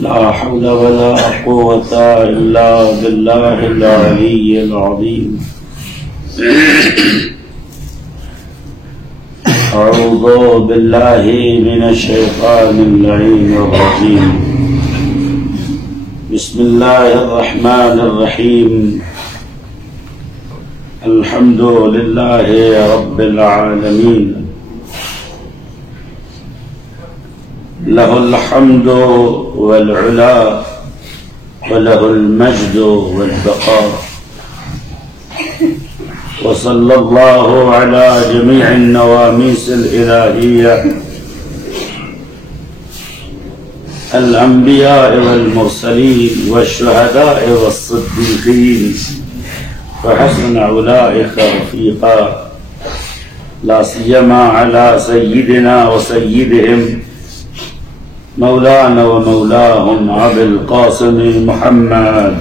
لا حول ولا قوة إلا بالله العلي العظيم. أعوذ بالله من الشيطان اللعين الرجيم. بسم الله الرحمن الرحيم. الحمد لله رب العالمين. له الحمد والعلا وله المجد والبقاء. وصلى الله على جميع النواميس الإلهية الأنبياء والمرسلين والشهداء والصديقين وحسن أولئك رفيقا. لا سيما على سيدنا وسيدهم مولانا ومولاهم أبي القاسم محمد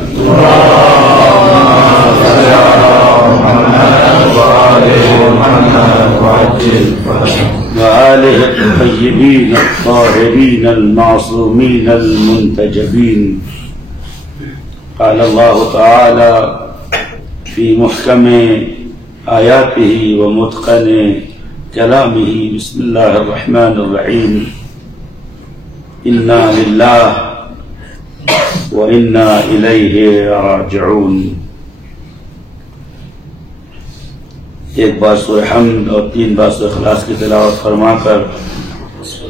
وآله الطيبين الطاهرين المعصومين المنتجبين. قال الله تعالى في محكم آياته ومتقن كلامه. بسم الله الرحمن الرحيم. إنا لله وإنا إليه راجعون. ایک بار سورہ حمد اور 3 بار سورہ اخلاص کی تلاوت فرما کر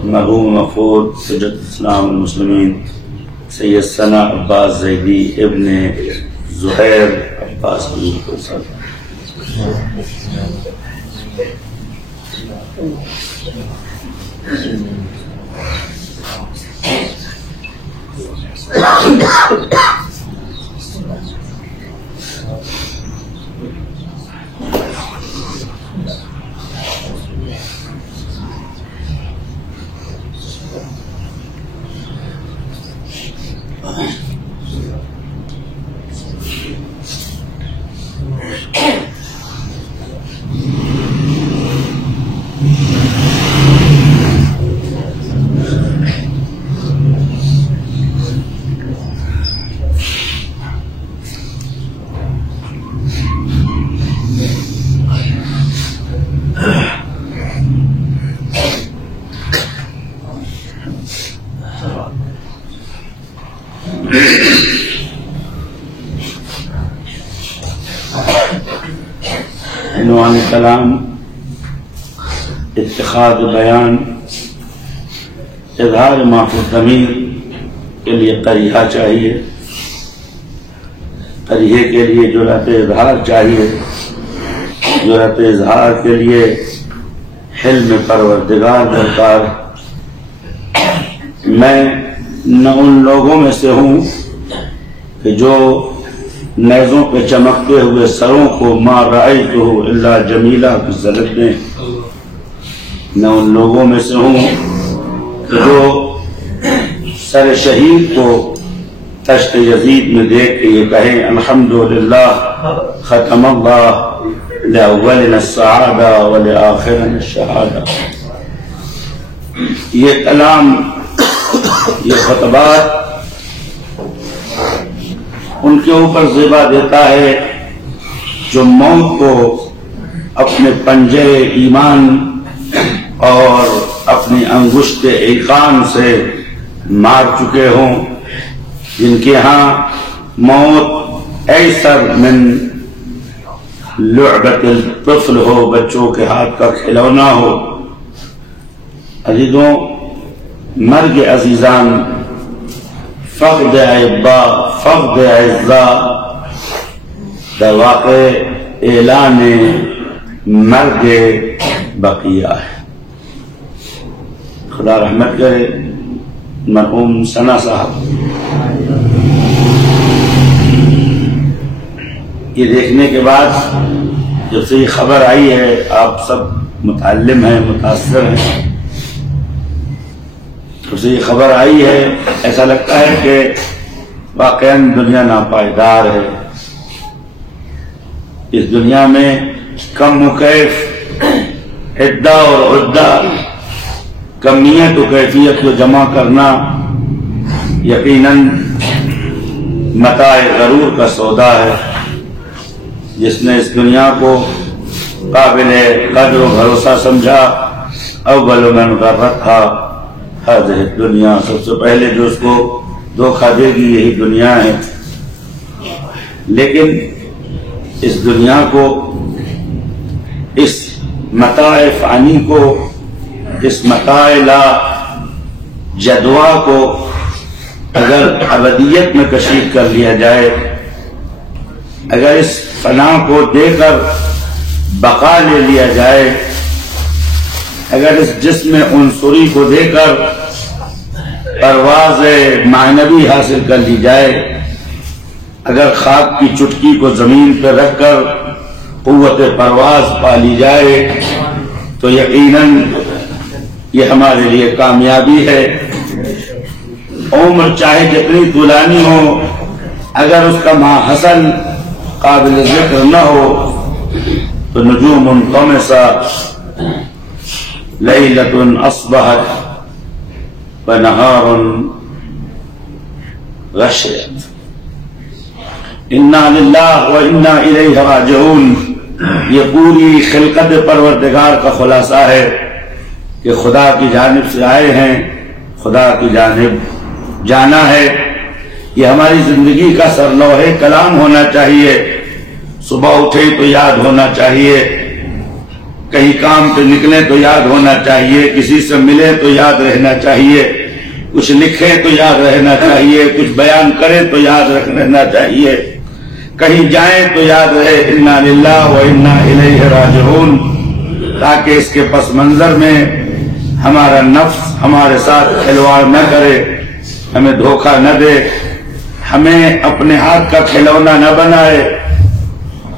مرحوم مفقود حجت اسلام المسلمین سید ثنا عباس زیدی ابن زہیر عباس کو عنوان کلام اتخاذ بیان. اظہار معفو الضمیر کے لیے قریحہ چاہیے. قریحے کے لیے جرأت اظہار چاہیے. جرأت اظہار کے لیے حلم پروردگار درکار. میں نہ ان لوگوں میں سے ہوں کہ جو نیزوں پہ چمکتے ہوئے سروں کو ما رأیتہ الا جمیلہ کی زلت دیں. نہ ان لوگوں میں سے ہوں کہ جو سر شہید کو تشت یزید میں دیکھ کے یہ کہیں الحمدللہ ختم اللہ لأولنا السعادہ ولآخرنا الشہادہ. یہ کلام، یہ خطبات ان کے اوپر زیبا دیتا ہے جو موت کو اپنے پنجے ایمان اور اپنی انگشت ایقان سے مار چکے ہوں، جن کے ہاں موت ایسر من لعبت الطفل ہو، بچوں کے ہاتھ کا کھلونا ہو. عزیزوں، مرگ عزیزان، فقد احبا، فقد اعزا، در واقع اعلان مرگ بقیہ ہے. خدا رحمت کرے مرحوم ثنا صاحب. یہ دیکھنے کے بعد جب سے یہ خبر آئی ہے، آپ سب متعلم ہیں، متاثر ہیں، اسے یہ خبر آئی ہے، ایسا لگتا ہے کہ واقعاً دنیا ناپائیدار ہے. اس دنیا میں کم و کیف، عدہ اور عدہ، کمیت و کیفیت کو جمع کرنا یقیناً متاع غرور کا سودا ہے. جس نے اس دنیا کو قابل قدر و بھروسہ سمجھا، اول من غرتھا ہذہ الدنیا، سب سے پہلے جو اس کو دھوکہ دے گی یہی دنیا ہے. لیکن اس دنیا کو، اس متاع فانی کو، اس متاع لا جدوا کو اگر ابدیت میں کشید کر لیا جائے، اگر اس فنا کو دے کر بقا لے لیا جائے، اگر اس جسم عنصری کو دے کر پرواز معنوی حاصل کر لی جائے، اگر خاک کی چٹکی کو زمین پہ رکھ کر قوت پرواز پا لی جائے تو یقیناً یہ ہمارے لیے کامیابی ہے. عمر چاہے جتنی طولانی ہو، اگر اس کا ماحصل قابل ذکر نہ ہو تو نجوم طمسا لیلۃ اصبحت ونہار غشیت. انا للہ و انا الیہ راجعون. یہ پوری خلقت پروردگار کا خلاصہ ہے کہ خدا کی جانب سے آئے ہیں، خدا کی جانب جانا ہے. یہ ہماری زندگی کا سرلوح کلام ہونا چاہیے. صبح اٹھے تو یاد ہونا چاہیے، کہیں کام پہ نکلے تو یاد ہونا چاہیے، کسی سے ملے تو یاد رہنا چاہیے، کچھ لکھے تو یاد رہنا چاہیے، کچھ بیان کرے تو یاد رہنا چاہیے، کہیں جائیں تو یاد رہے انا للہ و انا الیہ راجعون، تاکہ اس کے پس منظر میں ہمارا نفس ہمارے ساتھ کھلواڑ نہ کرے، ہمیں دھوکہ نہ دے، ہمیں اپنے ہاتھ کا کھلونا نہ بنائے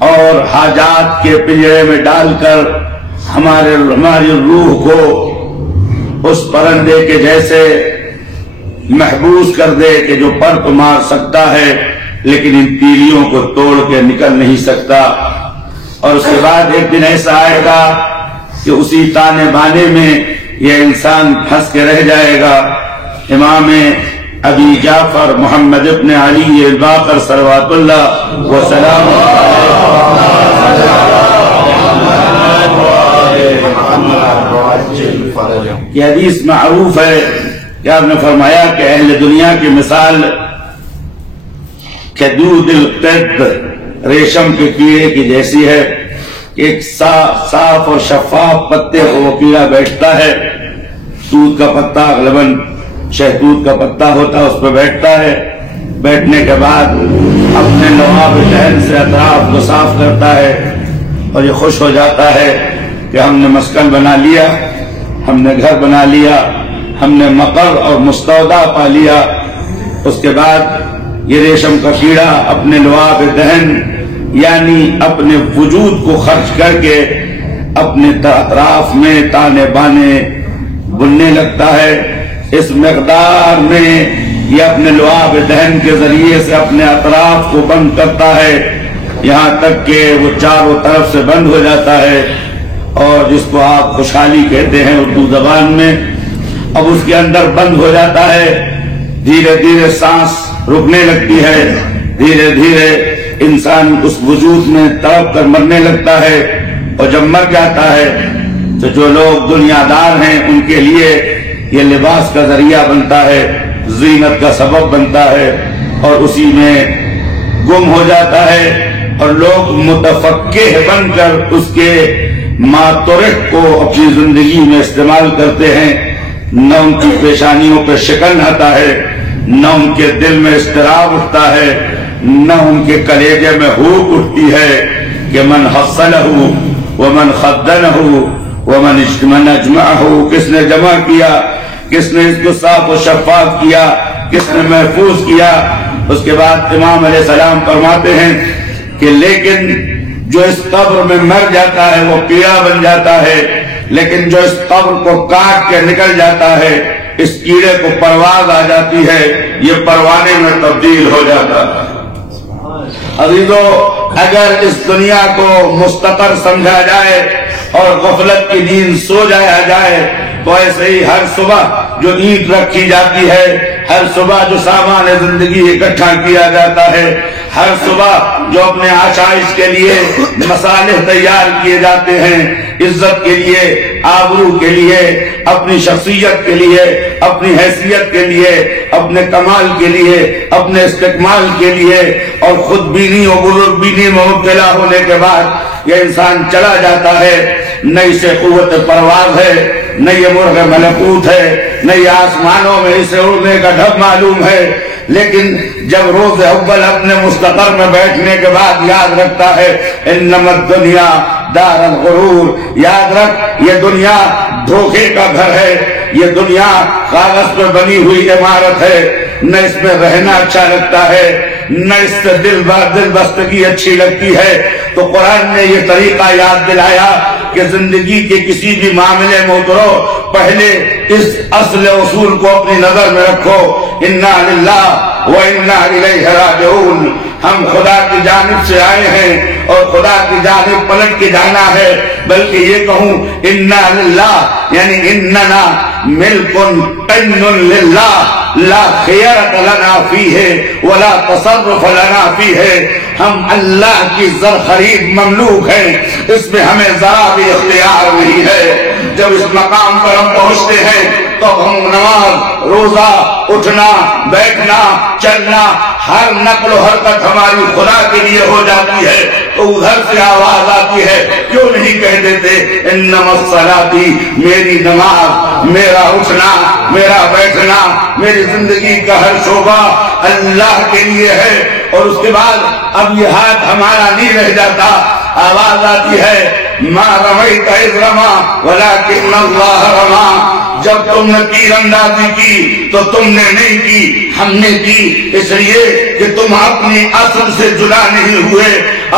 اور حاجات کے پنجرے میں ڈال کر ہماری روح کو اس پرندے کے جیسے محبوس کر دے کہ جو پر تو مار سکتا ہے لیکن ان تیلیوں کو توڑ کے نکل نہیں سکتا. اور اس کے بعد ایک دن ایسا آئے گا کہ اسی تانے بانے میں یہ انسان پھنس کے رہ جائے گا. امام ابی جعفر محمد ابن علی الباقر صلوات اللہ وسلام یہ حدیث معروف ہے کہ آپ نے فرمایا کہ اہل دنیا کی مثال کدود القد، ریشم کے کیڑے کی جیسی ہے. ایک صاف اور شفاف پتے کو وہ کیڑا بیٹھتا ہے، دودھ کا پتا غالباً شہتوت کا پتا ہوتا ہے، اس پہ بیٹھتا ہے. بیٹھنے کے بعد اپنے لعاب دہن سے اطراف کو صاف کرتا ہے اور یہ خوش ہو جاتا ہے کہ ہم نے مسکن بنا لیا، ہم نے گھر بنا لیا، ہم نے مقر اور مستودع پا لیا. اس کے بعد یہ ریشم کا کیڑا اپنے لعاب دہن یعنی اپنے وجود کو خرچ کر کے اپنے اطراف میں تانے بانے بننے لگتا ہے. اس مقدار میں یہ اپنے لعاب دہن کے ذریعے سے اپنے اطراف کو بند کرتا ہے یہاں تک کہ وہ چاروں طرف سے بند ہو جاتا ہے، اور جس کو آپ خوشحالی کہتے ہیں اردو زبان میں، اب اس کے اندر بند ہو جاتا ہے. دھیرے دھیرے سانس رکنے لگتی ہے، دھیرے دھیرے انسان اس وجود میں تڑپ کر مرنے لگتا ہے. اور جب مر جاتا ہے تو جو لوگ دنیا دار ہیں ان کے لیے یہ لباس کا ذریعہ بنتا ہے، زینت کا سبب بنتا ہے، اور اسی میں گم ہو جاتا ہے. اور لوگ متفقہ بن کر اس کے ماترک کو اپنی زندگی میں استعمال کرتے ہیں. نہ ان کی پیشانیوں پہ شکن آتا ہے، نہ ان کے دل میں اضطراب اٹھتا ہے، نہ ان کے کلیجے میں ہوک اٹھتی ہے کہ من حصلہ ومن خدنہ ومن اجمعہ، کس نے جمع کیا، کس نے اس کو صاف و شفاف کیا، کس نے محفوظ کیا. اس کے بعد امام علیہ السلام فرماتے ہیں کہ لیکن جو اس قبر میں مر جاتا ہے وہ کیڑا بن جاتا ہے، لیکن جو اس قبر کو کاٹ کے نکل جاتا ہے اس کیڑے کو پرواز آ جاتی ہے، یہ پروانے میں تبدیل ہو جاتا ہے. عزیزو، اگر اس دنیا کو مستقر سمجھا جائے اور غفلت کی نیند سو جایا جائے تو ایسے ہی ہر صبح جو اینٹ رکھی جاتی ہے ہر صبح جو سامان زندگی اکٹھا کیا جاتا ہے، ہر صبح جو اپنے آشائش کے لیے مصالح تیار کیے جاتے ہیں، عزت کے لیے، آبرو کے لیے، اپنی شخصیت کے لیے، اپنی حیثیت کے لیے، اپنے کمال کے لیے، اپنے استقمال کے لیے، اور خود بینی اور بزرگ بینی میں مبتلا ہونے کے بعد یہ انسان چلا جاتا ہے، نہ اسے قوت پرواز ہے، نہ یہ مرغ ملکوت ہے، نہ یہ آسمانوں میں اسے اڑنے کا ڈھب معلوم ہے، لیکن جب روز اول اپنے مستقر میں بیٹھنے کے بعد یاد رکھتا ہے انما الدنیا دار الغرور، یاد رکھ یہ دنیا دھوکے کا گھر ہے، یہ دنیا کاغذ پہ بنی ہوئی عمارت ہے، نہ اس میں رہنا اچھا لگتا ہے، نہ اس سے دل بستگی اچھی لگتی ہے۔ تو قرآن نے یہ طریقہ یاد دلایا کہ زندگی کے کسی بھی معاملے میں اترو، پہلے اس اصل اصول کو اپنی نظر میں رکھو، انا للہ و انا الیہ راجعون، ہم خدا کی جانب سے آئے ہیں اور خدا کی جانب پلٹ کے جانا ہے، بلکہ یہ کہوں انا للہ یعنی اننا ملک تن للہ لا خیرت لنا فیہ ولا تصرف لنا فیہ، ہم اللہ کی زر خرید مملوک ہیں، اس میں ہمیں ذرا بھی اختیار نہیں ہے۔ جب اس مقام پر ہم پہنچتے ہیں تو ہم نماز، روزہ، اٹھنا، بیٹھنا، چلنا، ہر نقل و حرکت ہماری خدا کے لیے ہو جاتی ہے، تو ادھر سے آواز آتی ہے، کیوں نہیں کہہ دیتے انما الصلاۃ، میری نماز، میرا اٹھنا، میرا بیٹھنا، میری زندگی کا ہر شعبہ اللہ کے لیے ہے۔ اور اس کے بعد اب یہ ہاتھ ہمارا نہیں رہ جاتا، آواز آتی ہے ما رمیت اذ رما ولکن اللہ رما، جب تم نے تیر اندازی کی تو تم نے نہیں کی، ہم نے کی، اس لیے کہ تم اپنی اصل سے جدا نہیں ہوئے،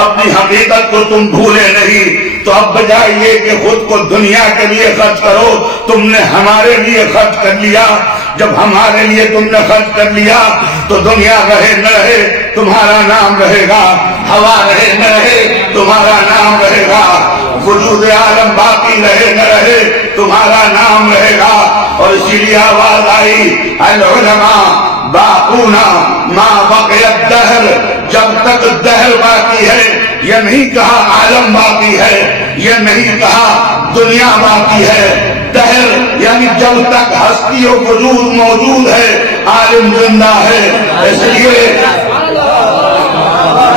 اپنی حقیقت کو تم بھولے نہیں۔ تو اب بجائے یہ کہ خود کو دنیا کے لیے خرچ کرو، تم نے ہمارے لیے خرچ کر لیا۔ جب ہمارے لیے تم نے خرچ کر لیا تو دنیا رہے نہ رہے تمہارا نام رہے گا، ہوا رہے نہ رہے تمہارا نام رہے گا، وجود عالم باقی رہے نہ رہے تمہارا نام رہے گا۔ اور اسی لیے آواز آئی العلماء باقون ما بقی الدہر، جب تک دہر باقی ہے، یہ نہیں کہا عالم باقی ہے، یہ نہیں کہا دنیا باقی ہے، دہر یعنی جب تک ہستی و وجود موجود ہے عالم زندہ ہے۔ اس لیے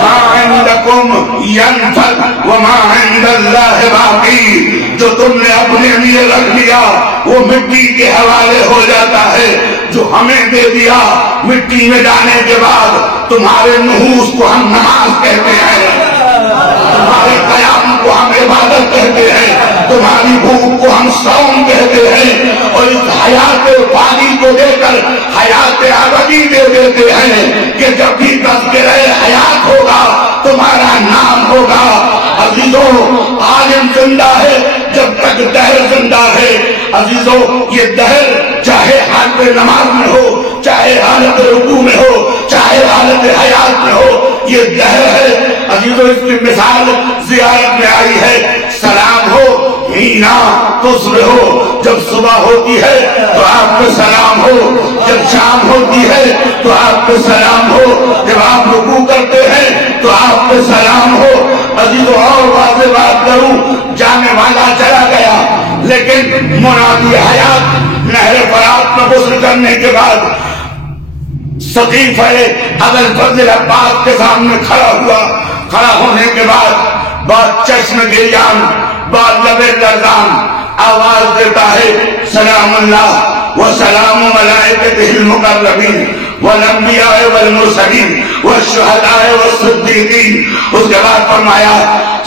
ما عندکم ينفد وما عند اللہ باقی، جو تم نے اپنے لیے رکھ لیا وہ مٹی کے حوالے ہو جاتا ہے، جو ہمیں دے دیا مٹی میں جانے کے بعد تمہارے نحوس کو ہم نماز کہتے ہیں، تمہارے قیام کو ہم عبادت کہتے ہیں، تمہاری بھوک کو ہم صوم کہتے ہیں، اور اس حیات فانی کو دے کر حیات ابدی دے دیتے ہیں کہ جب بھی تذکرہ حیات ہوگا تمہارا نام ہوگا۔ عزیزوں عالم زندہ ہے جب تک دہر زندہ ہے۔ عزیزوں یہ دہر چاہے حالت نماز میں ہو، چاہے حالت رکوع میں ہو، چاہے حالت حیات میں ہو، یہ دہر ہے۔ عزیزوں اس کی مثال زیارت میں آئی ہے، سلام ہو ہینا تصبح ہو، جب صبح ہوتی ہے تو آپ کو سلام ہو، جب شام ہوتی ہے تو آپ کو سلام ہو، جب آپ رکوع کرتے ہیں تو آپ کو سلام ہو۔ عزیزوں اور واضح بات کروں، جانے والا چلا گیا لیکن منادی حیات نہر فرات میں غسل کرنے کے بعد سقیفہ ابوالفضل عباس کے سامنے کھڑا ہوا، کھڑا ہونے کے بعد بات چشم گریان، بات لبے لرزان آواز دیتا ہے سلام اللہ و سلام ملائکتہ المقربین والانبیاء والمرسلین والشہداء والصدیقین۔ اس کے بعد فرمایا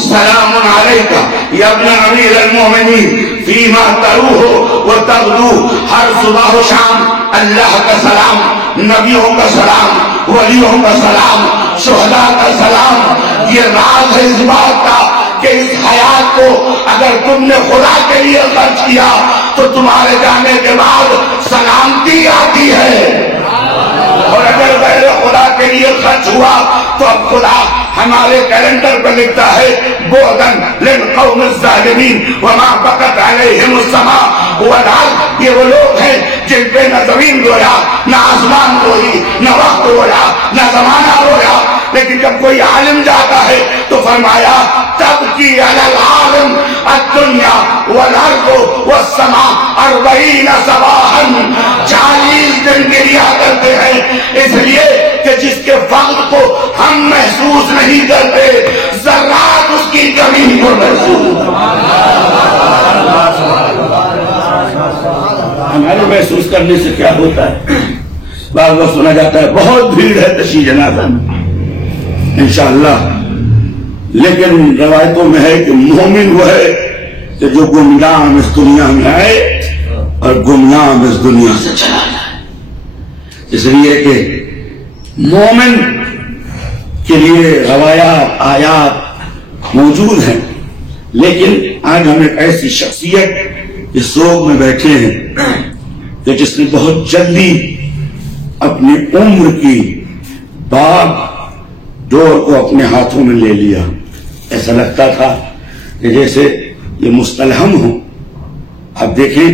سلام علیکہ یا ابن امیر المومنین فیما تروح و تغدو، ہر صبح و شام اللہ کا سلام، نبیوں کا سلام، ولیوں کا سلام، شہداء کا سلام۔ یہ راز ہے اس بات کا کہ اس حیات کو اگر تم نے خدا کے لیے خرچ کیا تو تمہارے جانے کے بعد سلامتی آتی ہے، اور اگر غیر خدا کے لیے خرچ ہوا تو اب خدا ہمارے کیلنڈر پر لکھتا ہے بعداً للقوم الظالمین وما بقت علیہم السماء والارض، یہ وہ لوگ ہیں جن پہ نہ زمین رویا، نہ آسمان روئی، نہ وقت رویا، نہ زمانہ رویا. لیکن جب کوئی عالم جاتا ہے تو فرمایا تبکی علی العالم الدنیا والارض والسماء 40 صباحا، 40 دن گریا کرتے ہیں، اس لیے کہ جس کے فقر کو ہم محسوس نہیں کرتے ذرات اس کی کمی کو محسوس. ہمارے محسوس کرنے سے کیا ہوتا ہے؟ بعض وقت سنا جاتا ہے بہت بھیڑ ہے تشییع جنازہ میں، انشاءاللہ، لیکن روایتوں میں ہے کہ مومن وہ ہے کہ جو گمنام اس دنیا میں آئے اور گمنام اس دنیا سے چلا جائے. اس لیے کہ مومن کے لیے روایات آیات موجود ہیں، لیکن آج ہم ایک ایسی شخصیت اس سوگ میں بیٹھے ہیں کہ جس نے بہت جلدی اپنی عمر کی باغ ڈور کو اپنے ہاتھوں میں لے لیا. ایسا لگتا تھا کہ جیسے یہ مستلہم ہو. اب دیکھیں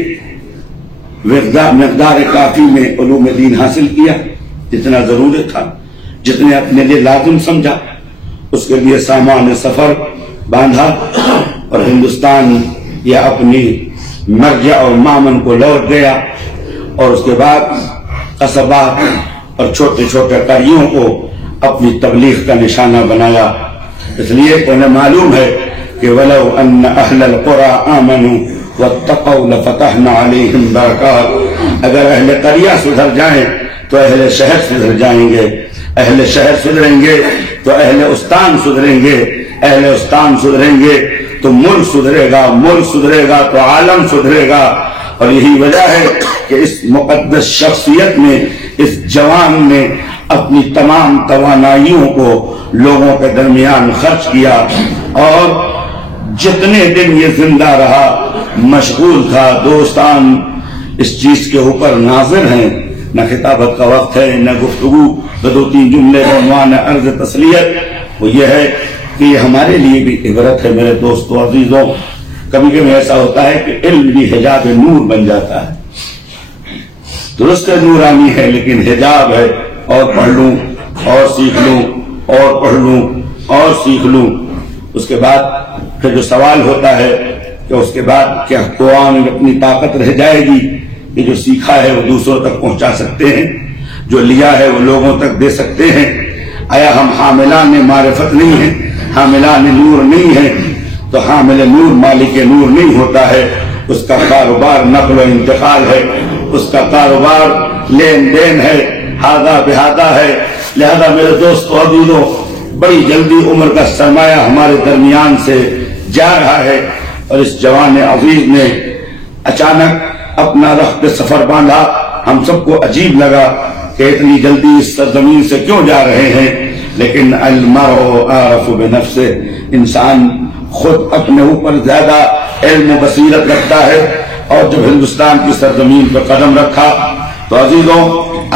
مقدار کافی میں علوم دین حاصل کیا، جتنا ضرورت تھا، جتنے اپنے لیے لازم سمجھا، اس کے لیے سامان سفر باندھا اور ہندوستان یا اپنی مرجع اور مامن کو لوٹ گیا، اور اس کے بعد قصبات اور چھوٹے چھوٹے قریوں کو اپنی تبلیغ کا نشانہ بنایا. اس لیے کہ انہیں معلوم ہے کہ وَلَوْ أَنَّ أَهْلَ الْقُرَىٰ آمَنُوا وَاتَّقَوْا لَفَتَحْنَا عَلَيْهِمْ بَرَكَاتٍ. اگر اہل قریہ سدھر جائیں تو اہل شہر سدھر جائیں گے، اہل شہر سدھریں گے تو اہل استان سدھریں گے، اہل استان سدھریں گے تو ملک سدھرے گا، ملک سدھرے گا تو عالم سدھرے گا. اور یہی وجہ ہے کہ اس مقدس شخصیت نے، اس جوان نے اپنی تمام توانائیوں کو لوگوں کے درمیان خرچ کیا، اور جتنے دن یہ زندہ رہا مشغول تھا. دوستان اس چیز کے اوپر ناظر ہیں، نہ خطابت کا وقت ہے نہ گفتگو، دو تین جملے عنوان عرض تسلیت وہ یہ ہے کہ یہ ہمارے لیے بھی عبرت ہے. میرے دوستو عزیزوں، کبھی کبھی ایسا ہوتا ہے کہ علم بھی حجاب نور بن جاتا ہے. درست نورانی ہے لیکن حجاب ہے، اور پڑھ لوں اور سیکھ لوں اور پڑھ لوں اور سیکھ لوں. اس کے بعد پھر جو سوال ہوتا ہے کہ اس کے بعد کیا قرآن میں اپنی طاقت رہ جائے گی کہ جو سیکھا ہے وہ دوسروں تک پہنچا سکتے ہیں، جو لیا ہے وہ لوگوں تک دے سکتے ہیں؟ آیا ہم حاملان معرفت نہیں ہیں، حاملان نور نہیں ہیں؟ تو حامل نور مالک نور نہیں ہوتا ہے، اس کا کاروبار نقل و انتقال ہے، اس کا کاروبار لین دین ہے، ہادہ بہادہ ہے. لہذا میرے دوستو عزیزوں، بڑی جلدی عمر کا سرمایہ ہمارے درمیان سے جا رہا ہے، اور اس جوان عزیز نے اچانک اپنا رخت سفر باندھا. ہم سب کو عجیب لگا کہ اتنی جلدی اس سرزمین سے کیوں جا رہے ہیں، لیکن المرء اعرف بنفسہ، انسان خود اپنے اوپر زیادہ علم و بصیرت رکھتا ہے. اور جب ہندوستان کی سرزمین پر قدم رکھا تو عزیزوں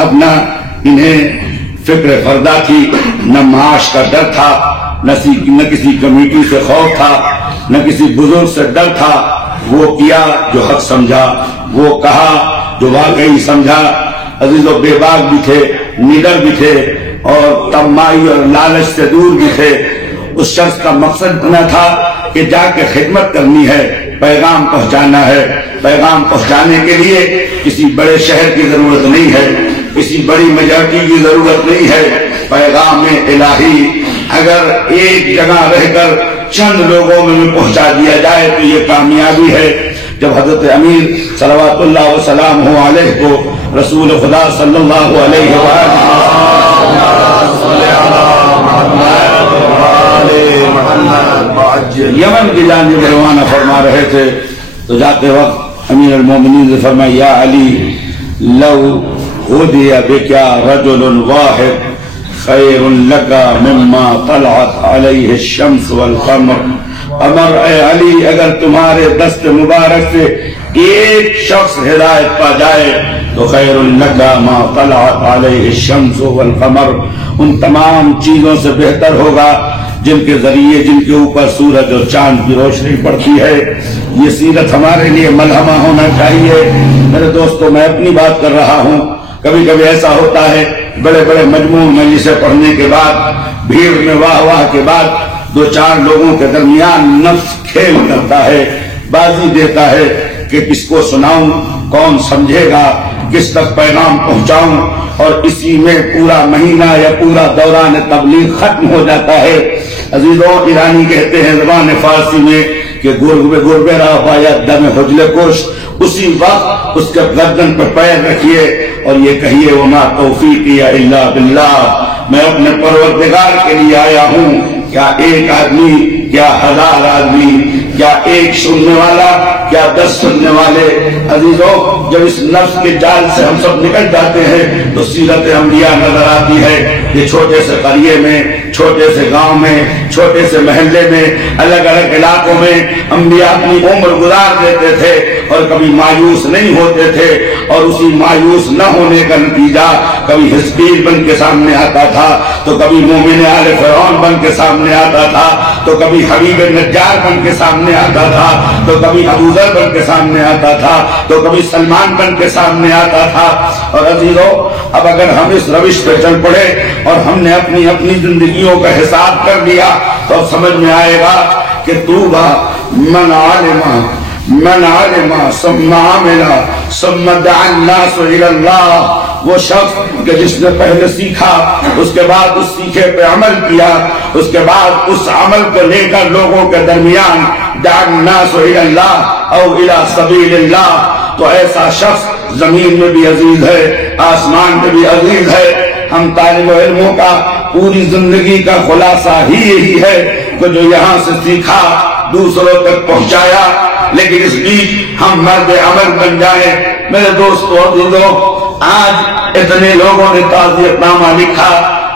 اب نہ انہیں فکر فردا تھی، نہ معاش کا ڈر تھا، نہ کسی کمیٹی سے خوف تھا، نہ کسی بزرگ سے ڈر تھا. وہ کیا جو حق سمجھا، وہ کہا جو واقعی سمجھا. عزیزوں بے باک بھی تھے، نڈر بھی تھے، اور طماعی اور لالچ سے دور بھی تھے. اس شخص کا مقصد نہ تھا کہ جا کے خدمت کرنی ہے، پیغام پہنچانا ہے. پیغام پہنچانے کے لیے کسی بڑے شہر کی ضرورت نہیں ہے، کسی بڑی میجارٹی کی ضرورت نہیں ہے. پیغام الہی اگر ایک جگہ رہ کر چند لوگوں میں پہنچا دیا جائے تو یہ کامیابی ہے. جب حضرت امیر صلوات اللہ وسلامہ علیہ کو رسول خدا صلی اللہ علیہ یمن کی جانب روانہ فرما رہے تھے تو جاتے وقت امیر المومنین نے فرمایا یا علی لو ہدی بک رجل واحد خیر لک مما طلعت علیہ الشمس والقمر. امر اے علی، اگر تمہارے دست مبارک سے ایک شخص ہدایت پا جائے تو خیر لک ما طلعت علیہ الشمس والقمر، ان تمام چیزوں سے بہتر ہوگا جن کے ذریعے جن کے اوپر سورج اور چاند کی روشنی پڑتی ہے. یہ سیرت ہمارے لیے ملہمہ ہونا چاہیے. میرے دوستوں، میں اپنی بات کر رہا ہوں. کبھی کبھی ایسا ہوتا ہے بڑے بڑے مجموع مجلسیں پڑھنے کے بعد، بھیڑ میں واہ واہ کے بعد، دو چار لوگوں کے درمیان نفس کھیل کرتا ہے، بازی دیتا ہے کہ کس کو سناؤں، کون سمجھے گا، کس تک پیغام پہنچاؤں، اور اسی میں پورا مہینہ یا پورا دوران تبلیغ ختم ہو جاتا ہے. عزیزوں، ایرانی کہتے ہیں زبان فارسی میں کہ گربے را باید دم حجل کوش. اسی وقت اس کے گردن پر پیر رکھیے اور یہ کہیے وما توفیقی الا باللہ. میں اپنے پروردگار کے لیے آیا ہوں. کیا ایک آدمی، کیا ہزار آدمی، کیا ایک سننے والا، کیا 10 سننے والے. عزیزوں، جب اس نفس کے جال سے ہم سب نکل جاتے ہیں تو سیرت انبیاء نظر آتی ہے. یہ چھوٹے سے قریے میں، چھوٹے سے گاؤں میں، چھوٹے سے محلے میں، الگ الگ علاقوں میں انبیاء اپنی عمر گزار دیتے تھے اور کبھی مایوس نہیں ہوتے تھے. اور اسی مایوس نہ ہونے کا نتیجہ کبھی حزقیل بن کے سامنے آتا تھا، تو کبھی مومن آل فرعون بن کے سامنے آتا تھا، تو کبھی حبیب نجار بن کے سامنے آتا تھا، تو کبھی ابوذر بن کے سامنے آتا تھا، تو کبھی سلمان بن کے سامنے آتا تھا. اور عزیزوں، اب اگر ہم اس روش پہ چل پڑے اور ہم نے اپنی اپنی زندگیوں کا حساب کر لیا تو اب سمجھ میں آئے گا کہ طوبی من علم ثم عمل ثم دعا الناس الى اللہ. وہ شخص کہ جس نے پہلے سیکھا، اس کے بعد اس سیکھے پہ عمل کیا، اس کے بعد اس عمل کو لے کر لوگوں کے درمیان دعا الناس الى اللہ او الى سبیل اللہ. تو ایسا شخص زمین میں بھی عزیز ہے، آسمان میں بھی عزیز ہے. ہم طالب علموں کا پوری زندگی کا خلاصہ ہی یہی ہے کہ جو یہاں سے سیکھا دوسروں تک پہنچایا، لیکن اس بیچ ہم مرد عمل بن جائیں. میرے دوستو عزیزو، آج اتنے لوگوں نے تعزیت نامہ لکھا،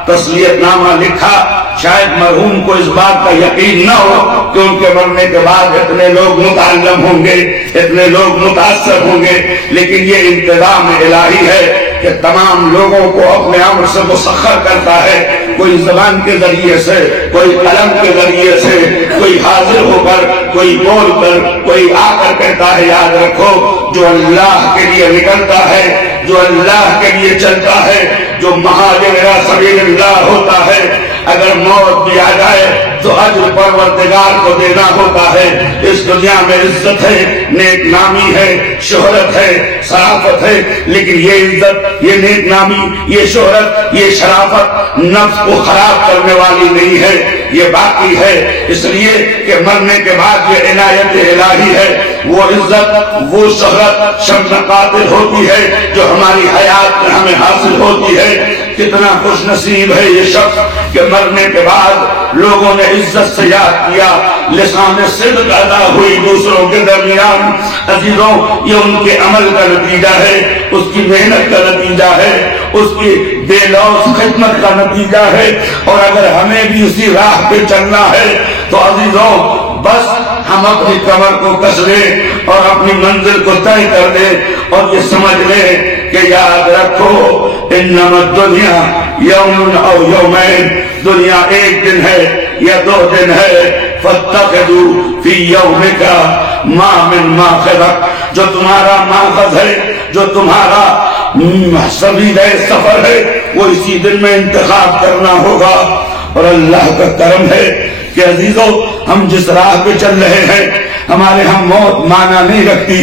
تسلیت نامہ لکھا. شاید مرحوم کو اس بات کا یقین نہ ہو کہ ان کے مرنے کے بعد اتنے لوگ متعلم ہوں گے، اتنے لوگ متاثر ہوں گے، لیکن یہ انتظام الہی ہے کہ تمام لوگوں کو اپنے امر سے مسخر کرتا ہے. کوئی زبان کے ذریعے سے، کوئی قلم کے ذریعے سے، کوئی حاضر ہو کر، کوئی بول کر، کوئی آ کر کہتا ہے یاد رکھو جو اللہ کے لیے نکلتا ہے، جو اللہ کے لیے چلتا ہے، جو مہاجر الی سبیل اللہ ہوتا ہے، اگر موت بھی آ جائے تو اجر پروردگار کو دینا ہوتا ہے. اس دنیا میں عزت ہے، نیک نامی ہے، شہرت ہے، شرافت ہے، لیکن یہ عزت، یہ نیک نامی، یہ شہرت، یہ شرافت نفس کو خراب کرنے والی نہیں ہے، یہ باقی ہے. اس لیے کہ مرنے کے بعد یہ عنایت الہی ہے. وہ عزت، وہ شہرت شمس قاتل ہوتی ہے جو ہماری حیات میں ہمیں حاصل ہوتی ہے. کتنا خوش نصیب ہے یہ شخص کہ مرنے کے بعد لوگوں نے عزت سے یاد کیا، لسان صدق ادا ہوئی دوسروں کے درمیان. عزیزوں، یہ ان کے عمل کا نتیجہ ہے، اس کی محنت کا نتیجہ ہے، اس کی بے لوث خدمت کا نتیجہ ہے. اور اگر ہمیں بھی اسی راہ پہ چلنا ہے تو عزیزوں بس ہم اپنی کمر کو کس لیں اور اپنی منزل کو طے کر دیں اور یہ سمجھ لیں کہ یاد رکھو انما الدنیا یوم او یومین، دنیا ایک دن ہے یا 2 دن ہے. فاتخذوا فی یومک ما من ماخذک، جو تمہارا ماخذ ہے، جو تمہارا سبیل سفر ہے، وہ اسی دن میں انتخاب کرنا ہوگا. اور اللہ کا کرم ہے کہ عزیزوں ہم جس راہ پہ چل رہے ہیں ہمارے ہم موت مانا نہیں رکھتی.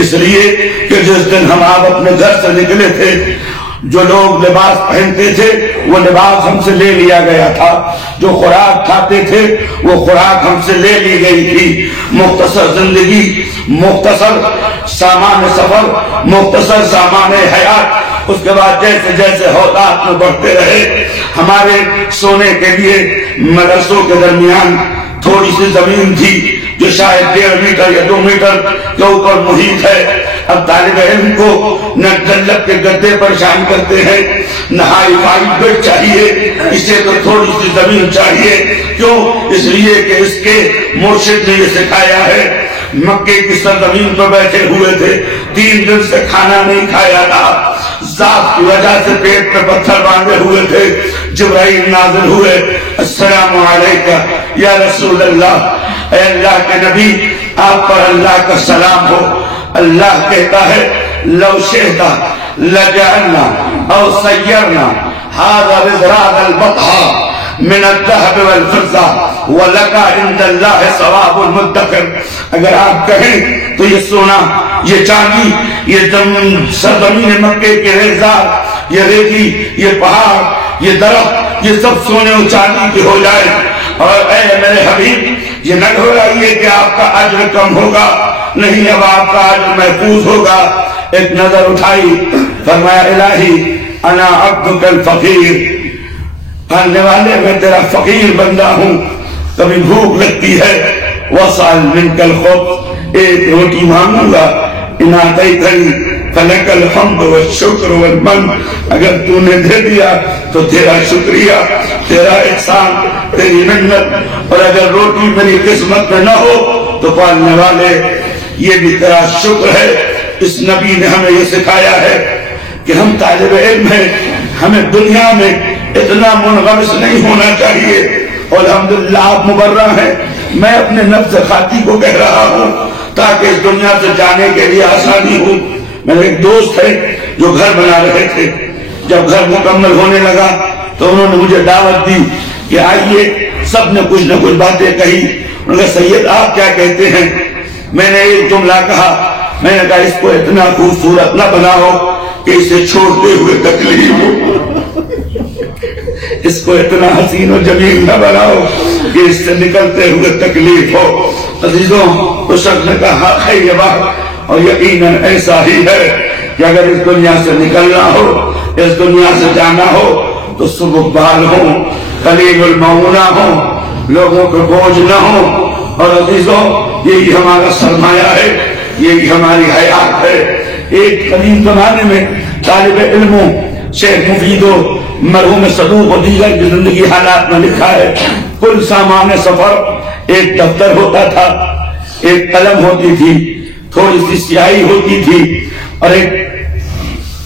اس لیے کہ جس دن ہم آپ اپنے گھر سے نکلے تھے، جو لوگ لباس پہنتے تھے وہ لباس ہم سے لے لیا گیا تھا، جو خوراک کھاتے تھے وہ خوراک ہم سے لے لی گئی تھی. مختصر زندگی، مختصر سامان سفر، مختصر سامان حیات. اس کے بعد جیسے جیسے حوضات میں بڑھتے رہے، ہمارے سونے کے لیے مدرسوں کے درمیان تھوڑی سی زمین تھی جو شاید 1.5 میٹر یا 2 میٹر کے اوپر محیط ہے. اب طالب علم کو نہ جلب کے گدے پریشان کرتے ہیں، نہ ہائی فائی بیڈ چاہیے، اسے تو تھوڑی سی زمین چاہیے. کیوں؟ اس لیے کہ اس کے مرشد نے یہ سکھایا ہے. مکے کی سرزمین پر بیٹھے ہوئے تھے، 3 دن سے کھانا نہیں کھایا تھا، ذات کی وجہ سے پیٹ پہ پتھر باندھے ہوئے تھے. جبرائیل نازل ہوئے، السلام علیکہ یا رسول اللہ، اے اللہ کے نبی آپ پر اللہ کا سلام ہو۔ اللہ کہتا ہے لو شئت لجعلنا او سیرنا هذا الإزراء البطحاء من الذهب والفضة ولك عند الله ثواب المدخر۔ اگر آپ کہیں تو یہ سونا، یہ چاندی، یہ سرزمین مکے کے ریزار، یہ ریتی، یہ پہاڑ، یہ درخت، یہ سب سونے و چاندی کے ہو جائے، اور اے میرے حبیب یہ نہ گھبرائیے کہ آپ کا اجر کم ہوگا، نہیں، اب آپ کا اجر محفوظ ہوگا۔ ایک نظر اٹھائی، فرمایا الہی انا عبدک الفقیر، آنے والے میں تیرا فقیر بندہ ہوں، کبھی بھوک لگتی ہے، وصل منک الخبز، ایک روٹی مانگوں گا، ان اعطیتنی فلک الحمد والشکر والمن، اگر تو نے دے دیا تو تیرا شکریہ، تیرا احسان، تیری منت، اور اگر روٹی میری قسمت میں نہ ہو تو پالنے والے یہ بھی تیرا شکر ہے۔ اس نبی نے ہمیں یہ سکھایا ہے کہ ہم طالب علم ہیں، ہمیں دنیا میں اتنا منغمس نہیں ہونا چاہیے، اور الحمدللہ آپ مبرہ ہیں، میں اپنے نفس خاطی کو کہہ رہا ہوں تاکہ اس دنیا سے جانے کے لیے آسانی ہو۔ میرے ایک دوست ہے جو گھر بنا رہے تھے، جب گھر مکمل ہونے لگا تو انہوں نے مجھے دعوت دی کہ آئیے، سب نے کچھ نہ کچھ باتیں کہی، انہوں نے کہا سید آپ کیا کہتے ہیں؟ میں نے ایک جملہ کہا، میں نے کہا اس کو اتنا خوبصورت نہ بناؤ کہ اسے چھوڑتے ہوئے تکلیف ہو، اس کو اتنا حسین و جمیل نہ بناؤ کہ اس سے نکلتے ہوئے تکلیف ہو۔ عزیزوں، اس شخص نے کہا ہے یہ بات، اور یقیناً ایسا ہی ہے کہ اگر اس دنیا سے نکلنا ہو، اس دنیا سے جانا ہو تو سبکبال ہوں، قلیل المعونہ ہوں، لوگوں کو بوجھ نہ ہوں۔ اور عزیزوں، یہی ہمارا سرمایہ ہے، یہی ہماری حیات ہے۔ ایک قدیم زمانے میں طالب علموں شیخ مفید و مرحوم صدوق و دیگر کی زندگی حالات میں لکھا ہے، کل سامان سفر ایک دفتر ہوتا تھا، ایک قلم ہوتی تھی، تھوڑی سی سیاہی ہوتی تھی، اور ایک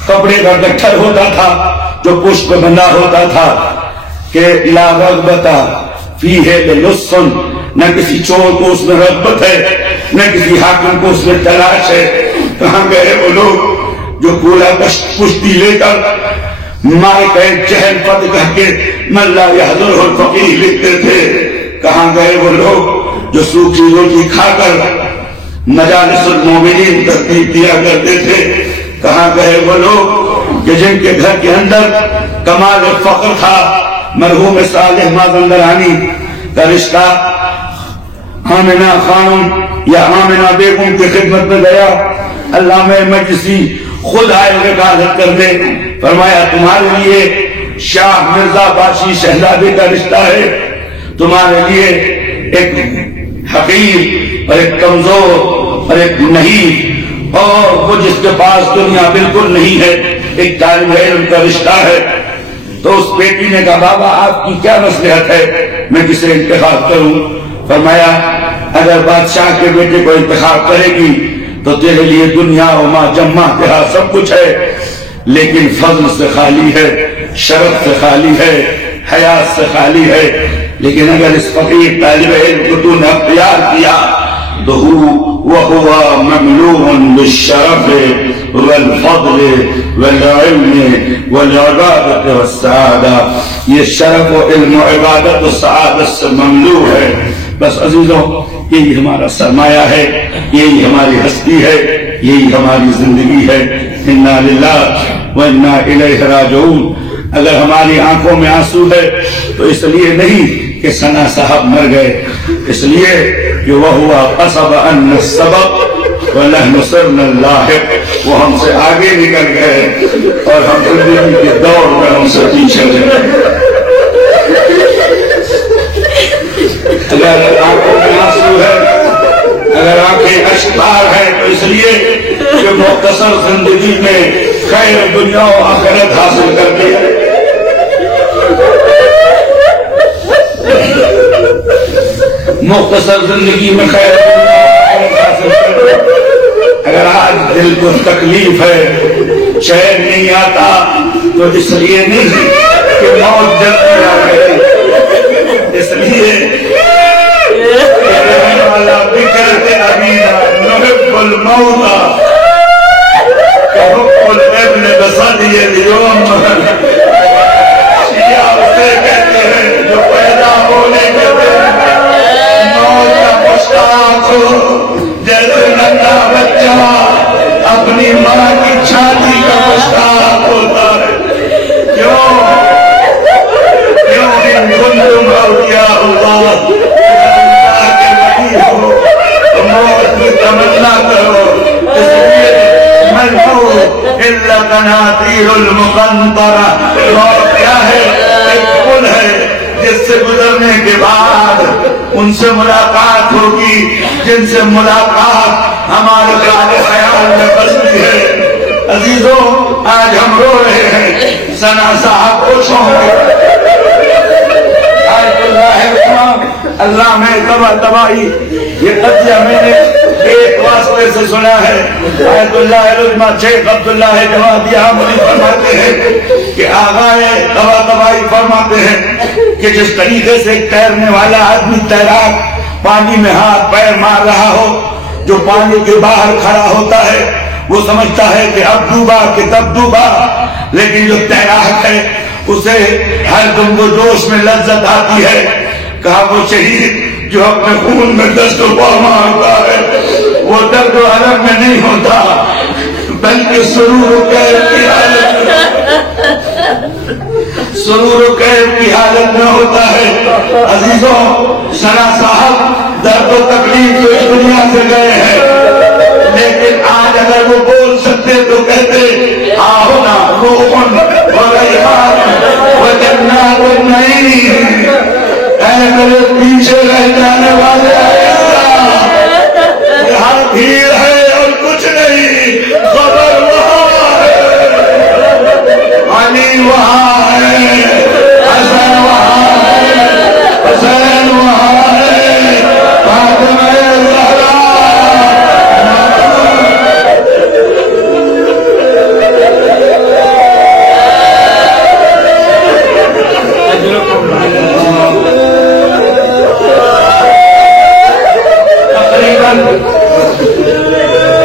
کپڑے کا گٹھر ہوتا تھا جو پشت پہ بندھا ہوتا تھا کہ لا رغبت فیہ للسن، نہ کسی چور کو اس میں رغبت ہے، نہ کسی حاکم کو اس میں تلاش ہے۔ کہاں گئے وہ لوگ جو کولا پشتی لے کر مائے کہے چہل پد کہہ کے من لا یحضرہ الفقیہ لکھتے تھے؟ کہاں گئے وہ لوگ جو سوکھی روٹی کھا کر مجالس المومنین ترتیب دیا کرتے تھے؟ کہاں گئے وہ لوگ کہ جن کے گھر کے اندر کمال فقر تھا؟ مرحوم صالح مازندرانی کا رشتہ آمنہ خانم یا آمنہ بیگم کی خدمت میں گیا، علامہ مجلسی خود آئے وکالت کرنے، فرمایا تمہارے لیے شاہ مرزا باشی شہزادے کا رشتہ ہے، تمہارے لیے ایک حقیر اور ایک کمزور اور ایک نہیں، اور وہ جس کے پاس دنیا بالکل نہیں ہے، ایک طالب علم کا رشتہ ہے۔ تو اس بیٹی نے کہا بابا آپ کی کیا مصلحت ہے، میں کسے انتخاب کروں؟ فرمایا اگر بادشاہ کے بیٹے کو انتخاب کرے گی تو تیرے لیے دنیا و ما جمع تیرا سب کچھ ہے، لیکن فضل سے خالی ہے، شرف سے خالی ہے، حیات سے خالی ہے۔ لیکن اگر اس فقیر طالب علم کو تو نے اختیار کیا تو وَهُوَ مَمْلُوءٌ بِالشَّرَفِ وَالْفَضْلِ وَالْعِلْمِ وَالْعِبَادَةِ وَالسَّعَادَةِ، یہ شرف و علم و عبادت و سعادت سے مملوء ہے۔ بس عزیزوں، یہی ہمارا سرمایہ ہے، یہی ہماری ہستی ہے، یہی ہماری زندگی ہے۔ اِنَّا لِلَّهِ وَإِنَّا إِلَيْهِ رَاجِعُونَ۔ اگر ہماری آنکھوں میں آنسو ہے تو اس لیے نہیں کہ ثنا صاحب مر گئے، اس لیے کہ وَهُوَ قَصَبَ أَنَّ السَّبَقَ وَنَحْنُ صِرْنَا اللَّاحِقَ، وہ ہم سے آگے نکل گئے اور ہم زندگی کے دوڑ میں ہم سے پیچھے گئے۔ اگر آنکھوں میں آنسو ہے، اگر آنکھیں اشکبار ہیں تو اس لیے کہ مختصر زندگی میں خیر دنیا و آخرت حاصل کر کے مختصر زندگی میں خیر دنیا و آخرت حاصل کر کے اگر آج دل کو تکلیف ہے، چین نہیں آتا، تو اس لیے نہیں کہ موت جلدی آ گئی. اس لیے بکرت ابینا نحب الموت کحب الابن بصدی اليوم. شیعہ اسے کہتے ہیں جو پیدا ہونے کے دن موت کا مشتاق ہو، جیسے ننھا بچہ اپنی ماں کی چھاتی کا مشتاق ہوتا ہے. کیوں ان کنتم اولیاء اللہ کے ولی ہو تو موت کی تمنا کرو. اس لیے ملحوظ الا قناطیر المقنطرہ، موت کیا ہے؟ ایک پل ہے جس سے گزرنے کے بعد ان سے ملاقات ہوگی جن سے ملاقات ہمارے خیال خیال میں بستی ہے. عزیزوں آج ہم رو رہے ہیں، ثنا صاحب خوش ہوں گے. اللہ میں تباہی یہ قضیہ میں نے ایک واسطے سے سنا ہے. آیت اللہ علمہ شیخ عبداللہ جوادی عامری فرماتے ہیں کہ آغائے تباہی فرماتے ہیں کہ جس طریقے سے تیرنے والا آدمی تیراک پانی میں ہاتھ پیر مار رہا ہو، جو پانی کے باہر کھڑا ہوتا ہے وہ سمجھتا ہے کہ اب ڈوبا کہ تب ڈوبا، لیکن جو تیراک ہے اسے ہر دم وہ جوش میں لذت آتی ہے. کہا وہ شہید جو اپنے خون میں دست و پا مارتا ہے وہ درد و الم میں نہیں ہوتا بلکہ سرور و کیف کی حالت میں ہوتا ہے. عزیزوں ثنا صاحب درد و تکلیف تو اس دنیا سے گئے ہیں، لیکن آج اگر وہ بول سکتے تو کہتے آہنا روحن و ریحان و جنات النعیم. اے میرے پیچھے رہ جانے والے یہاں بھیڑ ہے اور کچھ نہیں، خبر وہاں ہے، علی وہاں ہے، حسن وہاں ہے، حسین وہاں ہے، فاطمہ زہرا.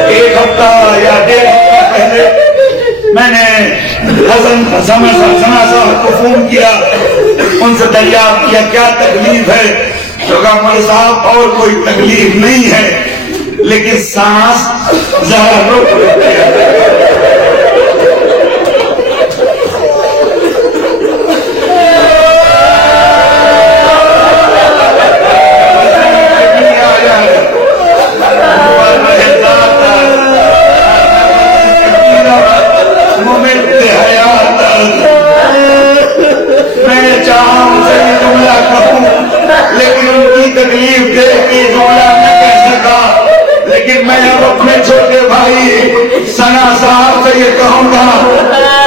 ایک ہفتہ یا ڈیڑھ ہفتہ پہلے میں نے ثنا صاحب کو فون کیا، ان سے دریافت کیا کیا تکلیف ہے. تو کہا مولوی صاحب اور کوئی تکلیف نہیں ہے لیکن سانس ذرا رک رہی ہے. میں چاہوں ان سے یہ جملہ کہوں لیکن ان کی تکلیف دیکھ کے جملہ نہ کہہ سکا. لیکن میں اب اپنے چھوٹے بھائی ثنا صاحب سے یہ کہوں گا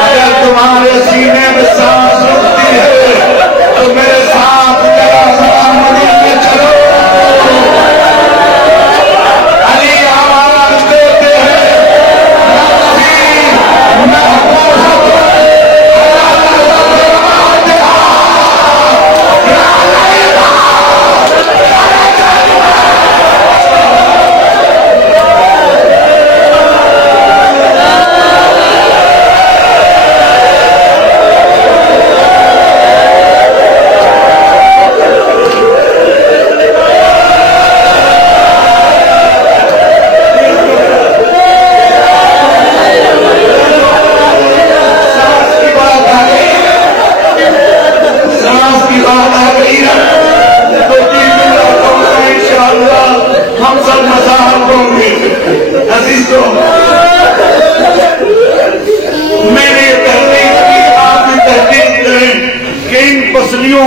اگر تمہارے سینے میں سانس رکتی ہے تو میرے ساتھ ذرا سلام مدینے چلو. علی آواز دیتے ہیں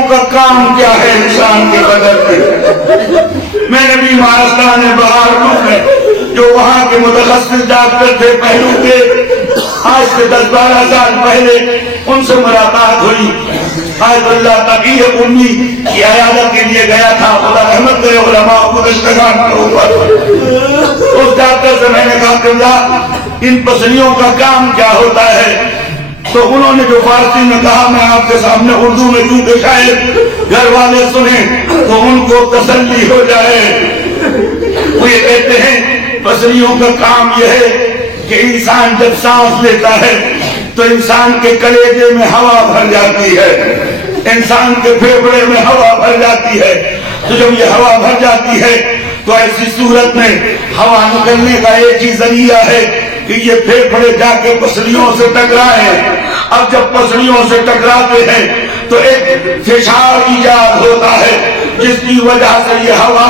کا کام کیا ہے انسان کے بدن میں. میں نے بیمارستان بہارپور میں جو وہاں کے متخصص ڈاکٹر تھے پہلو کے آج سے 10-12 سال پہلے ان سے ملاقات ہوئی. آیت اللہ تقی امی کی عیادت کے لیے گیا تھا. خدا رحمت کرے علماء گزشتگان کے اوپر. اس ڈاکٹر سے میں نے کہا کہ اللہ ان پسلیوں کا کام کیا ہوتا ہے؟ تو انہوں نے جو فارسی میں کہا میں آپ کے سامنے اردو میں چونکہ شاید گھر والے سنیں تو ان کو تسلی ہو جائے. وہ یہ کہتے ہیں پسلیوں کا کام یہ ہے کہ انسان جب سانس لیتا ہے تو انسان کے کلیجے میں ہوا بھر جاتی ہے, انسان کے پھیپھڑے میں ہوا بھر جاتی ہے. تو جب یہ ہوا بھر جاتی ہے تو ایسی صورت میں ہوا نکلنے کا ایک ہی ذریعہ ہے کہ یہ پھیپھڑے جا کے پسلیوں سے ٹکرائیں. اب جب پسلیوں سے ٹکراتے ہیں تو ایک فشار ایجاد ہوتا ہے جس کی وجہ سے یہ ہوا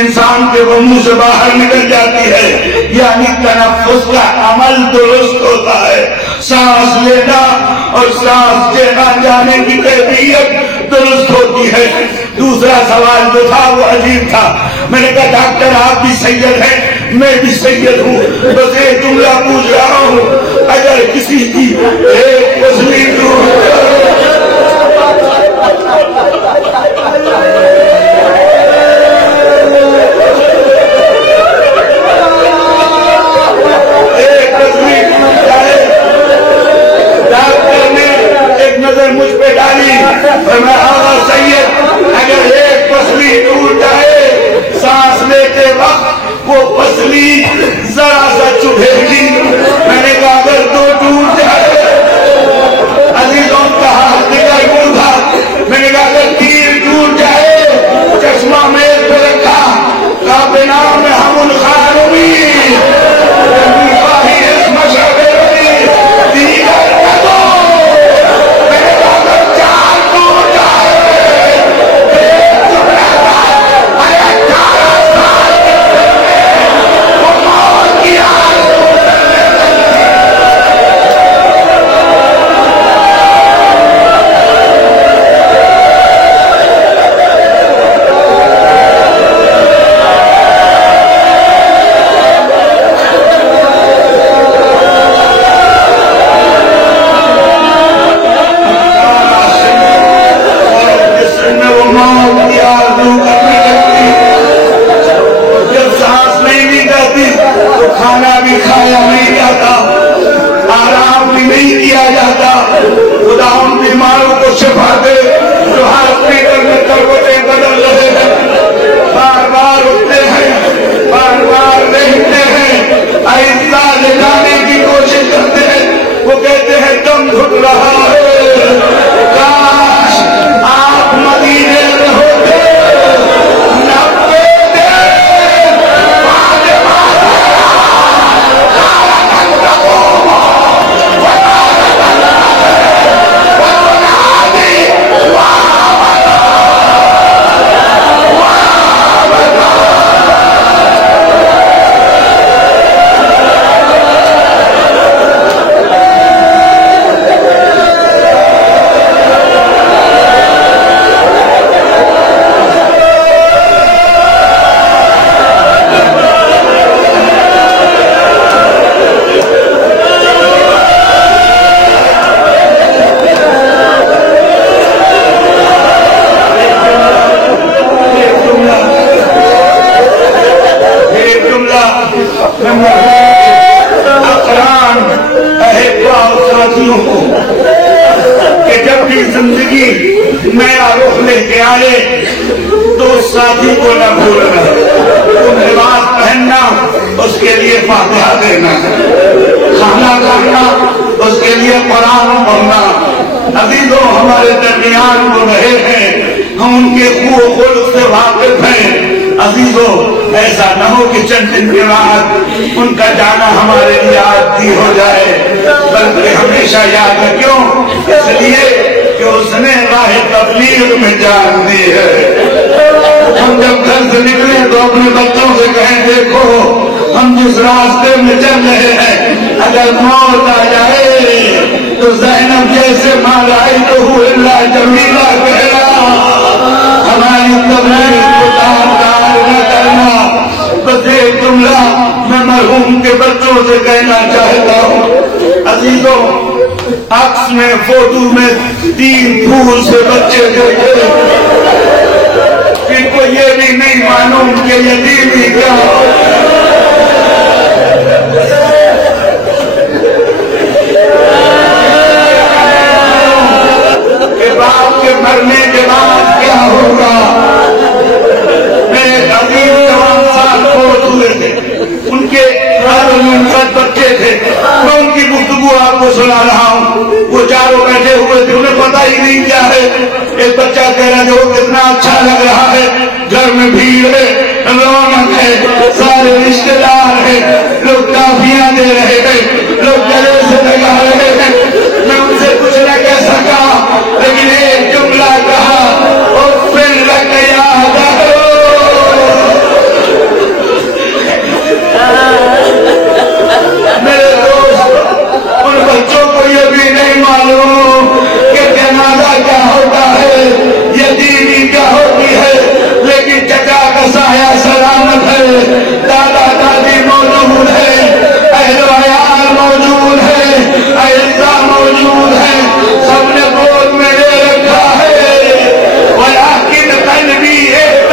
انسان کے منہ سے باہر نکل جاتی ہے, یعنی تنفس کا عمل درست ہوتا ہے. سانس لینا اور سانس دینا جانے کی کیفیت درست ہوتی ہے. دوسرا سوال جو تھا وہ عجیب تھا. میں نے کہا ڈاکٹر آپ بھی سید ہیں میں بھی سید ہوں, بس ایک جملہ پوچھ رہا ہوں, اگر کسی کی ایک پسلی نظر مجھ پہ ڈالی اور میں آغا سید اگر ایک پسلی ٹوٹ جائے سانس لیتے وقت وہ پسلی ذرا سا چبھے گی. میں نے کہا اگر دو ٹوٹ جائے عزیزوں کا ہاتھ نکل گا. میں نے کہا اگر تیر ٹوٹ جائے چشمہ میز پہ رکھا کا بنا میں ہم ان خانوی کھانا بھی کھایا نہیں جاتا, آرام بھی نہیں کیا جاتا. خدا ان بیماروں کو شفا دے جو ہاسپٹل میں کروٹیں بدل رہے ہیں, بار بار اٹھتے ہیں, بار بار دیکھتے ہیں, آہستہ لے جانے کی کوشش کرتے ہیں. وہ کہتے ہیں دم گھٹ رہا ہے, کاش آپ مدینے میں ہوتے. کہ جب بھی زندگی نیا رخ لے کے آئے تو اس ساتھی کو نہ بھولنا, تم لباس پہننا اس کے لیے فاتحہ دینا, کھانا کھانا اس کے لیے قرآن پڑھنا. عزیزوں ہمارے درمیان وہ رہے ہیں, ہم ان کے خو و خلق سے واقف ہیں. عزیزوں ایسا نہ ہو کہ چند دن کے بعد ان کا جانا ہمارے لیے عادی ہو جائے, بلکہ ہمیشہ یاد رکھو اس لیے کہ اس نے راہ تبلیغ میں جان دی ہے. ہم جب گھر سے نکلیں تو اپنے بچوں سے کہیں دیکھو ہم جس راستے میں چل رہے ہیں اگر موت آ جائے تو زینب جیسے ماں رأیتہ الا جمیلہ کہنا, ہماری تبلیغ کو تار نہ کرنا. بس ایک جملہ میں مرحوم کے بچوں سے کہنا چاہتا ہوں. عزیزوں عکس میں فوٹو میں 3 پھول سے بچے دیکھے, ان کو یہ بھی نہیں معلوم کہ یتیمی کیا ہو. سنا رہا ہوں، وہ چاروں بیٹھے ہوئے تھے، انہیں پتہ ہی نہیں کیا ہے. ایک بچہ کہہ رہا جو کتنا اچھا لگ رہا ہے، گھر میں بھیڑ ہے، رونق ہے، سارے رشتے دار ہیں، لوگ کافیاں دے رہے ہیں، لوگ گلے سے لگا رہے ہیں. میں ان سے کچھ نہ کہہ سکا، لیکن ایک جملہ کہا اور پھر لگ گیا میرے دوست. ان بچوں کو یہ بھی نہیں معلوم کہ جنازہ کیا ہوتا ہے، یتیمی کیا ہوتی ہے، لیکن چچا کا سایہ سلامت ہے، دادا دادی موجود ہے، اہل و عیال موجود ہے، اعزاء موجود ہے، سب نے گود میں لے رکھا ہے. ولیکن قلبی ایک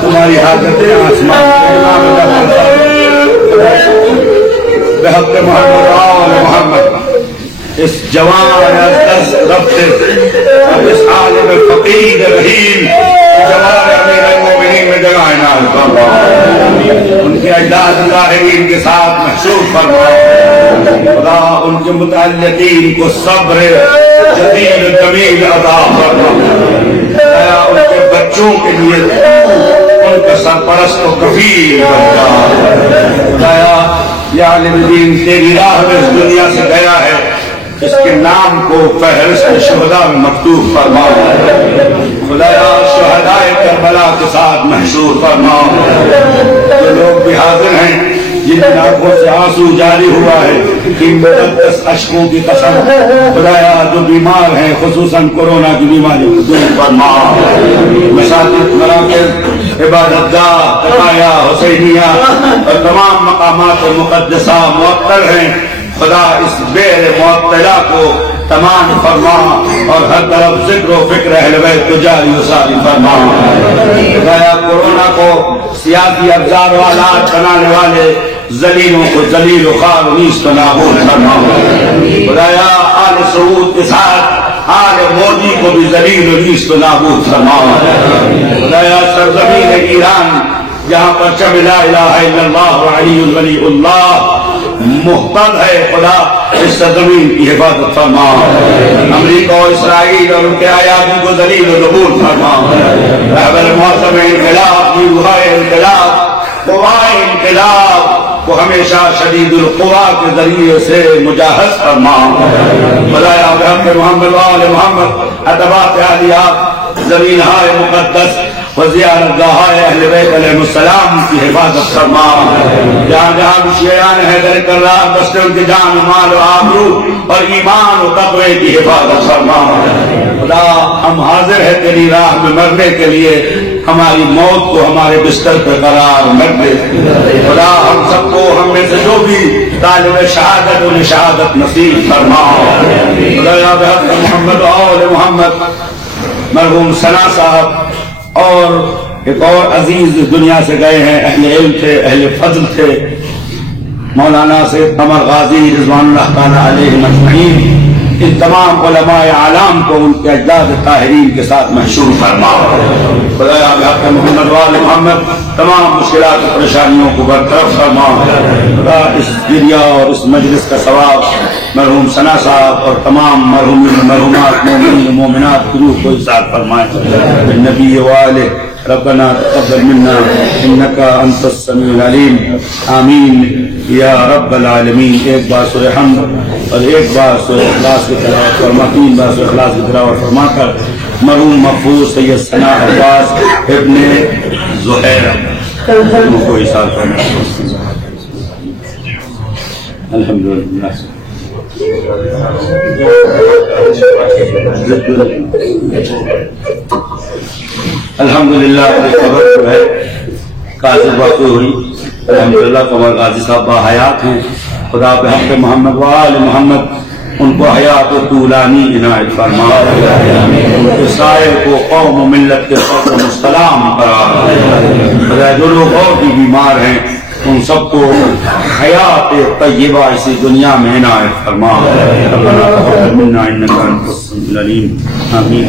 تمہاری حاجتیں آسمان بحق محمد آل محمد. اس جوان دس رفتے اب اس عالم فقیر رحیم جوان امیر المومنین میں جگہ عنایت فرما. ان کے اجداد ظاہرین کے ساتھ محشور فرما. خدا ان کے متعلقین کو صبر جدید جمیل عطا فرما. ان کے بچوں کے لیے ان کا سرپرست و کفیل بن جا. یا عالم دین تیری راہ میں اس دنیا سے گیا ہے، اس کے نام کو فہرست شہداء میں مکتوب فرما. خدایا شہدائے کربلا کے ساتھ محشور فرما. جو لوگ بھی حاضر ہیں جن کی آنکھوں سے آنسو جاری ہوا ہے، ان مقدس اشکوں کی قسم خدایا جو بیمار ہیں خصوصاً کورونا کی بیماری کو دور فرما. مساجد، مراکز، عبادت گاہ، تقایا، حسینیہ اور تمام مقامات مقدسہ معطل ہیں. خدا اس بیر معطلہ کو تمام فرما اور ہر طرف ذکر و فکر اہل بیت کو جاری و ساری فرما. خدایا کورونا کو سیاسی افزار و آلات بنانے والے ذلیلوں کو ذلیل و خوار و نیست و نابود فرما. خدایا آل سعود کے ساتھ آل مودی کو بھی ذلیل و نیست و نابود فرما. خدایا سرزمین ایران جہاں پر چب لا الہ الا اللہ علی الولی اللہ محتد ہے، خدا اس زمین کی حفاظت فرما. امریکہ اور اسرائیل اور ان کے آیادی کو ذلیل و نابود فرما. رہبر معظم انقلاب، نیروہائے انقلاب، قوائے انقلاب کو ہمیشہ شدید القوا کے ذریعے سے مجاہز فرما. خدایا بحق محمد و آل محمد ادبات عالیات، زمینہائے مقدس و زیارت گاہائے اہل بیت علیہ السلام کی حفاظت فرما. جہاں جہاں بھی شیعان حیدر کرار بستے ان کی جان و مال و آبرو اور ایمان و تقوی کی حفاظت فرما. خدا ہم حاضر ہیں تیری راہ میں مرنے کے لیے، ہماری موت کو ہمارے بستر پہ قرار مت دے. خدا ہم سب کو، ہم میں سے جو بھی طالب شہادت انہیں شہادت نصیب فرما. خدایا بحق محمد و آل محمد مرحوم ثنا صاحب اور ایک اور عزیز دنیا سے گئے ہیں، اہل علم تھے، اہل فضل تھے، مولانا سید قمر غازی رضوان اللہ تعالیٰ علیہ اجمعین. ان تمام علماء اعلام کو ان کے اجداد طاہرین کے ساتھ محشور فرما. خدایا بحق محمد و آل محمد تمام مشکلات و پریشانیوں کو برطرف فرما. خدا اس دنیا اور اس مجلس کا ثواب مرحوم ثنا صاحب اور تمام مرحومین مرحومات مومنین و مومنات کی روح کو ایصال فرمائے. نبی والے ربنا تقبل منا انك انت السميع العليم آمین یا رب العالمین. ایک بار سورہ حمد اور ایک بار سورہ اخلاص کی تلاوت فرما، 3 بار سورہ اخلاص کی تلاوت فرما کر مرحوم محفوظ سید ثنا عباس ابن زہیر کو ایصال فرمائے. الحمدللہ. الحمدللہ خبر جو ہے قاضی واقع ہوئی. الحمدللہ قمر غازی صاحب با حیات ہیں. خدا بحق محمد و آل محمد ان کو حیات و طولانی عنایت فرما. ان کے سائے کو قوم و ملت کے فضل و مستلام قرار. خدا جو لوگ اور بھی بیمار ہیں ان سب کو حیات طیبہ اسی دنیا میں عنایت فرما. ربنا تقبل منا انک انت السمیع العلیم. آمین.